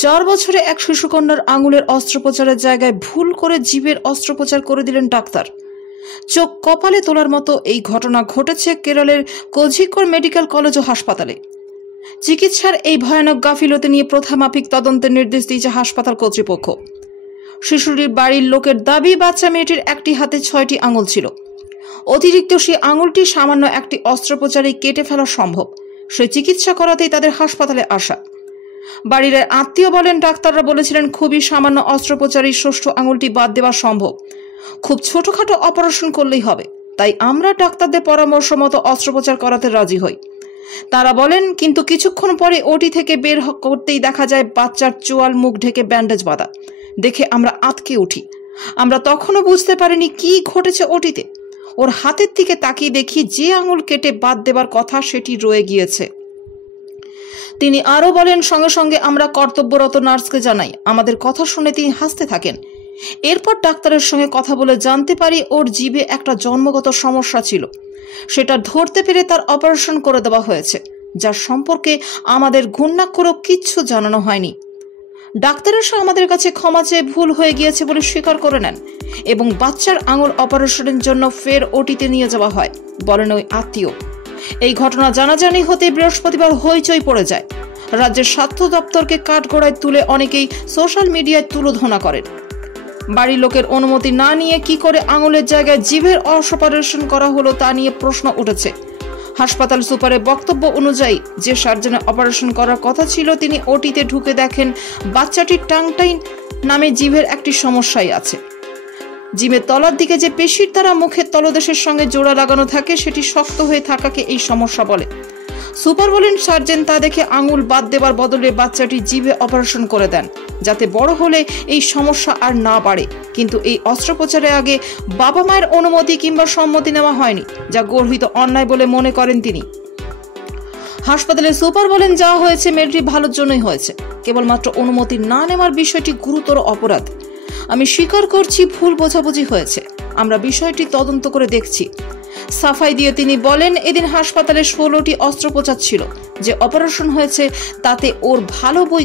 4 বছরে এক শিশুকন্যার আঙুলের অস্ত্রোপচারের জায়গায় ভুল করে জিভের অস্ত্রোপচার করে দিলেন ডাক্তার। চোখ কপালে তোলার মতো এই ঘটনা ঘটেছে কেরলের কোঝিকোড মেডিকেল কলেজ ও হাসপাতালে। চিকিৎসার এই ভয়ানক গাফিলতি নিয়ে প্রথামাফিক তদন্তের নির্দেশ দিয়েছে হাসপাতাল কর্তৃপক্ষ। শিশুটির বাড়ির লোকের দাবি, বাচ্চা মেয়েটির একটি হাতে 6টি আঙুল ছিল। অতিরিক্ত সেই আঙুলটি সামান্য একটি অস্ত্রোপচারে কেটে ফেলা সম্ভব। সে চিকিৎসা করাতেই তাদের হাসপাতালে আসা। বাড়ির আত্মীয় বলেন, ডাক্তাররা বলেছিলেন খুবই সামান্য অস্ত্রোপচারেই ষষ্ঠ আঙুলটি বাদ দেওয়া সম্ভব, খুব ছোটখাটো অপারেশন করলেই হবে। তাই আমরা ডাক্তারদের পরামর্শ মতো অস্ত্রোপচার করাতে রাজি হই। তারা বলেন, কিন্তু কিছুক্ষণ পরে ওটি থেকে বের করতেই দেখা যায় বাচ্চার চোয়াল মুখ ঢেকে ব্যান্ডেজ বাঁধা। দেখে আমরা আঁতকে উঠি। আমরা তখনও বুঝতে পারিনি কি ঘটেছে ওটিতে। ওর হাতের দিকে তাকিয়ে দেখি যে আঙুল কেটে বাদ দেবার কথা সেটি রয়ে গিয়েছে। তিনি আরও বলেন, সঙ্গে সঙ্গে আমরা কর্তব্যরত নার্সকে জানাই। আমাদের কথা শুনে তিনি হাসতে থাকেন। এরপর ডাক্তারের সঙ্গে কথা বলে জানতে পারি ওর জিভে একটা জন্মগত সমস্যা ছিল। সেটা ধরতে পেরে তার অপারেশন করে দেওয়া হয়েছে, যার সম্পর্কে আমাদের ঘূর্ণাক্ষরও কিচ্ছু জানানো হয়নি। ডাক্তারের সঙ্গে আমাদের কাছে ক্ষমা চেয়ে ভুল হয়ে গিয়েছে বলে স্বীকার করে নেন এবং বাচ্চার আঙুল অপারেশনের জন্য ফের ওটিতে নিয়ে যাওয়া হয়, বলেন ওই আত্মীয়। এই ঘটনা জানাজানি হতে বৃহস্পতিবার হইচই পড়ে যায়। রাজ্যের স্বাস্থ্য দপ্তরকে কাঠগড়ায় তুলে অনেকেই সোশ্যাল মিডিয়ায় তুলোধনা করেন। বাড়ির লোকের অনুমতি না নিয়ে কি করে আঙুলের জায়গায় জিভের অপারেশন করা হলো তা নিয়ে প্রশ্ন উঠেছে। হাসপাতাল সুপারের বক্তব্য অনুযায়ী যে সার্জনের অপারেশন করার কথা ছিল তিনি ওটিতে ঢুকে দেখেন বাচ্চাটির টাংটাইন নামে জিভের একটি সমস্যাই আছে। জিভের তলার দিকে যে পেশির দ্বারা মুখের তলদেশের সঙ্গে জোড়া লাগানো থাকে সেটি শক্ত হয়ে থাকাকে এই সমস্যা বলে। সুপার বলেন, সার্জন তা দেখে আঙুল বাদ দেবার বদলে বাচ্চাটি জিভে অপারেশন করে দেন, যাতে বড় হলে এই সমস্যা আর না বাড়ে। কিন্তু এই অস্ত্রোপচারের আগে বাবা মায়ের অনুমতি কিংবা সম্মতি নেওয়া হয়নি, যা গর্হিত অন্যায় বলে মনে করেন তিনি। হাসপাতালের সুপার বলেন, যা হয়েছে মেয়েটি ভালোর জন্যই হয়েছে। কেবলমাত্র অনুমতি না নেওয়ার বিষয়টি গুরুতর অপরাধ। আমি স্বীকার করছি ভুল বোঝাবুঝি হয়েছে। আমরা বিষয়টি তদন্ত করে দেখছি। সাফাই দিয়ে তিনি বলেন, এদিন হাসপাতালে 16টি অস্ত্রোপচার ছিল। যে অপারেশন হয়েছে তাতে ওর ভালো বই